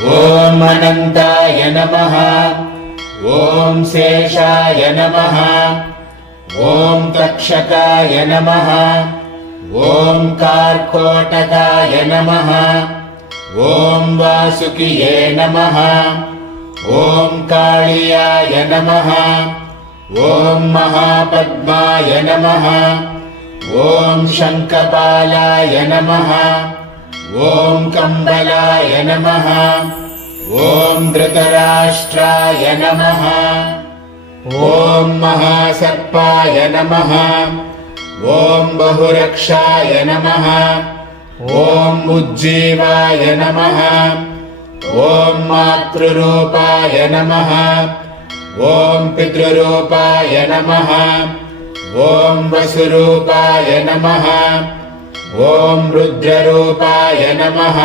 ॐ अनन्ताय नमः। ॐ शेषाय नमः। ॐ तक्षकाय नमः। ॐ कार्कोटकाय नमः। ॐ वासुकिये नमः। ॐ काळियाय नमः। ॐ महापद्माय नमः। ॐ शङ्खपालाय नमः। ॐ कम्बलाय नमः। ॐ धृतराष्ट्राय नमः। ॐ महासर्पाय नमः। ॐ बहुरक्षाय नमः। ॐ उज्जीवाय नमः। ॐ मातृरूपाय नमः। ॐ पितृरूपाय नमः। ॐ वसुरूपाय नमः। ॐ रुद्ररूपाय नमः।